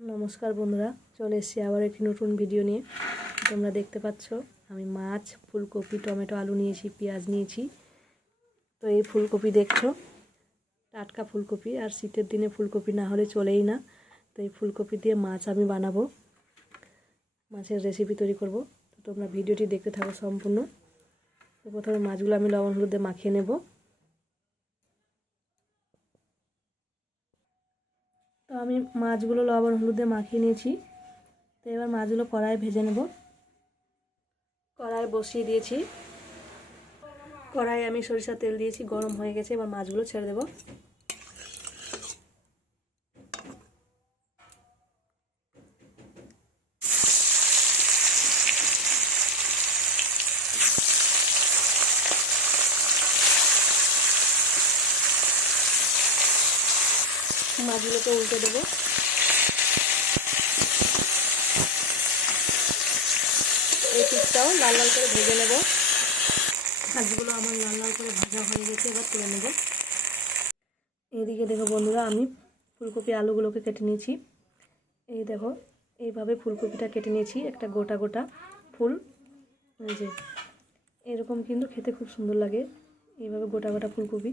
নমস্কার বন্ধুরা, চলে এসেছি আবার একটি নতুন ভিডিও নিয়ে। তোমরা দেখতে পাচ্ছ আমি মাছ, ফুলকপি, টমেটো, আলু নিয়েছি, পেঁয়াজ নিয়েছি। তো এই ফুলকপি দেখছো, টাটকা ফুলকপি, আর শীতের দিনে ফুলকপি না হলে চলেই না। তো এই ফুলকপি দিয়ে মাছ আমি বানাবো, মাছের রেসিপি তৈরি করব। তো তোমরা ভিডিওটি দেখতে থাকো সম্পূর্ণ। তো প্রথমে মাছগুলো আমি লবণ হলুদ দিয়ে মাখিয়ে নেব। তো আমি মাছগুলো লবণ হলুদ দিয়ে মাখিয়ে নিয়েছি। তো এবার মাছগুলো কড়াইয়ে ভেজে নেব। কড়াই বসিয়ে দিয়েছি, কড়াইয়ে আমি সরিষার তেল দিয়েছি, গরম হয়ে গেছে। এবার মাছগুলো ছেড়ে দেব। মাছগুলোকে উল্টে দেবো। এই পিসটাও লাল লাল করে ভেজে নেব। মাছগুলো আমার লাল লাল করে ভাজা হয়ে গেছে, এবার তুলে নেব। এদিকে দেখো বন্ধুরা, আমি ফুলকপি আলুগুলোকে কেটে নিয়েছি। এই দেখো, এইভাবে ফুলকপিটা কেটে নিয়েছি, একটা গোটা গোটা ফুল। এই যে এরকম কিন্তু খেতে খুব সুন্দর লাগে, এইভাবে গোটা গোটা ফুলকপি,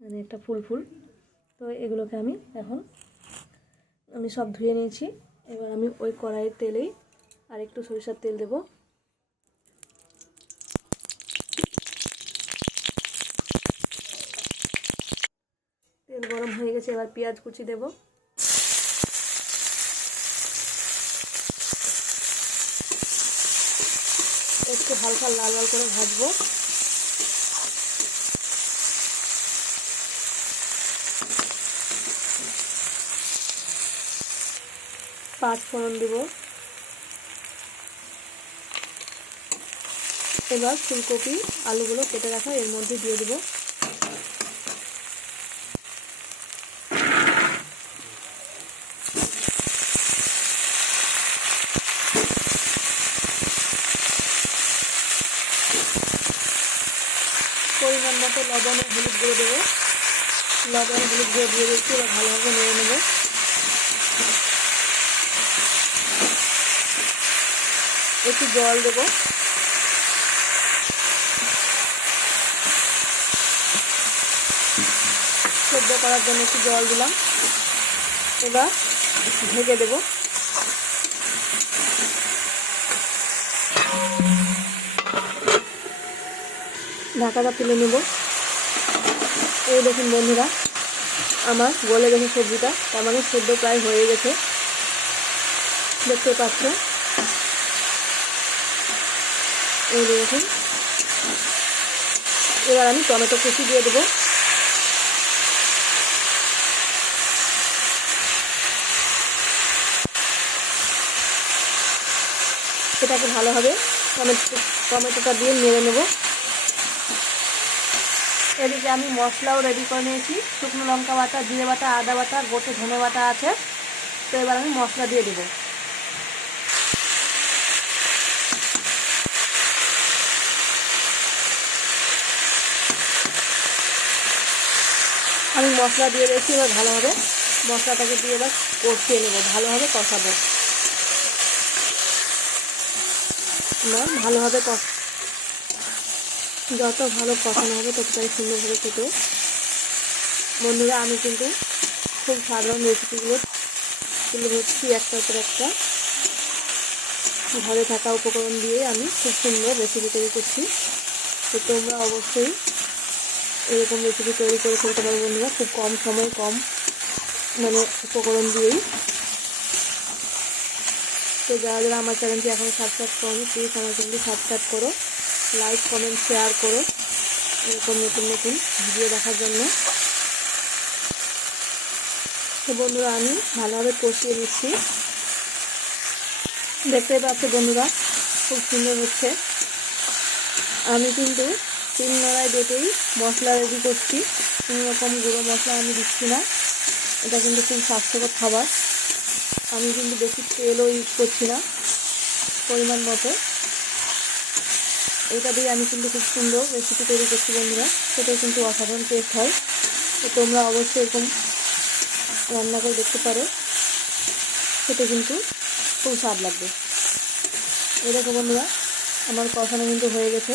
মানে একটা ফুল ফুল। তো এগুলোকে আমি সব ধুয়ে নিয়েছি। এবার আমি ওই কড়াইয়ের তেলেই আর একটু সরিষার তেল দেবো। তেল গরম হয়ে গেছে, এবার পেঁয়াজ কুচি দেব। একটু হালকা লাল লাল করে ভাজবো। পাঁচ ফোড়ন দেব। এবার ফুলকপি আলুগুলো কেটে রাখা এর মধ্যে দিয়ে দেবো। পরিমাণ মতো লবণ ও হলুদ গুঁড়ো দেবো। লবণ হলুদ গুঁড়ো দিয়ে দিচ্ছি, এবার ভালোভাবে নেড়ে নেব। একটু জল দেবো। সেদ্ধ করার জন্য একটু জল দিলাম। এবার ঢেকে দেবো। ঢাকাটা তুলে নেব। এই দেখুন বন্ধুরা, আমার গলে গেছে সবজিটা, তার মানে সেদ্ধ প্রায় হয়ে গেছে, দেখতে পাচ্ছ। এই দেখুন, এবার আমি টমেটো কুচি দিয়ে দেবো। সেটাকে ভালোভাবে টমেটোটা দিয়ে নেড়ে নেব। এদিকে আমি মশলাও রেডি করে নিয়েছি। শুকনো লঙ্কা বাটা, জিরে বাটা, আদা বাটা, গোটা ধনে বাটা আছে। তো এবার আমি মশলা দিয়ে দেবো। আমি মশলা দিয়ে দিয়েছি, এবার ভালোভাবে মশলাটাকে দিয়ে এবার কষিয়ে নেব, ভালোভাবে কষাবো। ভালোভাবে যত ভালো কষানো হবে ততটাই সুন্দরভাবে খেতে। বন্ধুরা, আমি কিন্তু খুব সাধারণ রেসিপিগুলো তুলে ধরছি একটার পর একটা। ঘরে থাকা উপকরণ দিয়ে আমি খুব সুন্দর রেসিপি তৈরি করছি। তো তোমরা অবশ্যই এরকম রেসিপি তৈরি করে ফেলতে পারো বন্ধুরা, খুব কম সময়, কম উপকরণ দিয়েই। তো যারা যারা আমার চ্যানেলটি এখন সাবস্ক্রাইব করো, প্লিজ আমার চ্যানেলটি সাবস্ক্রাইব করো, লাইক কমেন্ট শেয়ার করো এরকম নতুন নতুন ভিডিও দেখার জন্য। তো বন্ধুরা, আমি ভালোভাবে কষিয়ে নিচ্ছি। দেখতে পাচ্ছ বন্ধুরা, খুব সুন্দর হচ্ছে। আমি কিন্তু 3 নড়াই বেটেই মশলা রেডি করছি, কোনো রকম গুঁড়ো মশলা আমি দিচ্ছি না। এটা কিন্তু খুব স্বাস্থ্যকর খাবার। আমি কিন্তু বেশি তেলও ইউজ করছি না, পরিমাণ মতো। এটা দিয়ে আমি কিন্তু খুব সুন্দর রেসিপি তৈরি করছি বন্ধুরা, সেটাই কিন্তু অসাধারণ টেস্ট হয়। তো তোমরা অবশ্যই এরকম রান্না করে দেখতে পারো। খেতে কিন্তু খুব স্বাদ লাগবে। এই দেখো বন্ধুরা, আমার কষানো কিন্তু হয়ে গেছে।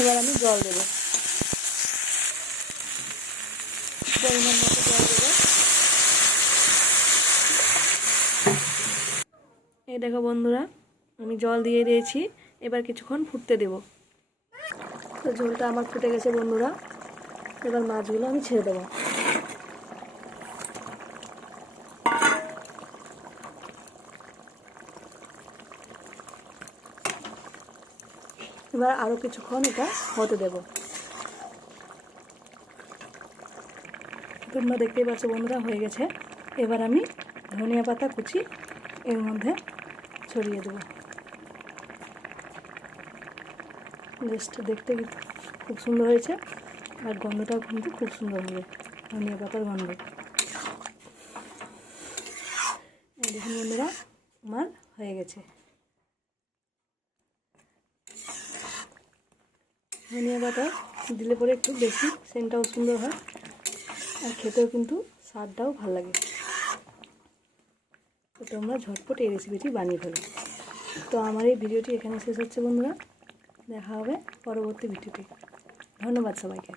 এবার আমি জল দেবো, পরিমাণ মতো জল দেবো। এই দেখো বন্ধুরা, আমি জল দিয়ে দিয়েছি। এবার কিছুক্ষণ ফুটতে দেব। তো ঝোলটা আমার ফুটে গেছে বন্ধুরা। এবার মাছগুলো আমি ছেড়ে দেবো। এবার আরও কিছুক্ষণ এটা হতে দেব। তোমরা দেখতেই পাচ্ছ বন্ধুরা, হয়ে গেছে। এবার আমি ধনিয়া পাতা কুচি এর মধ্যে ছড়িয়ে দেব। জাস্ট দেখতে খুব সুন্দর হয়েছে, আর গন্ধটাও কিন্তু খুব সুন্দর হবে, ধনিয়া পাতার গন্ধ। দেখুন বন্ধুরা, আমার হয়ে গেছে। ধনিয়া পাতা দিলে পরে একটু বেশি সেন্টটাও সুন্দর হয়, আর খেতেও কিন্তু স্বাদটাও ভালো লাগে। তো তোমরা ঝটপট এই রেসিপিটি বানিয়ে ফেলো। তো আমার এই ভিডিওটি এখানে শেষ হচ্ছে বন্ধুরা। দেখা হবে পরবর্তী ভিডিওতে। ধন্যবাদ সবাইকে।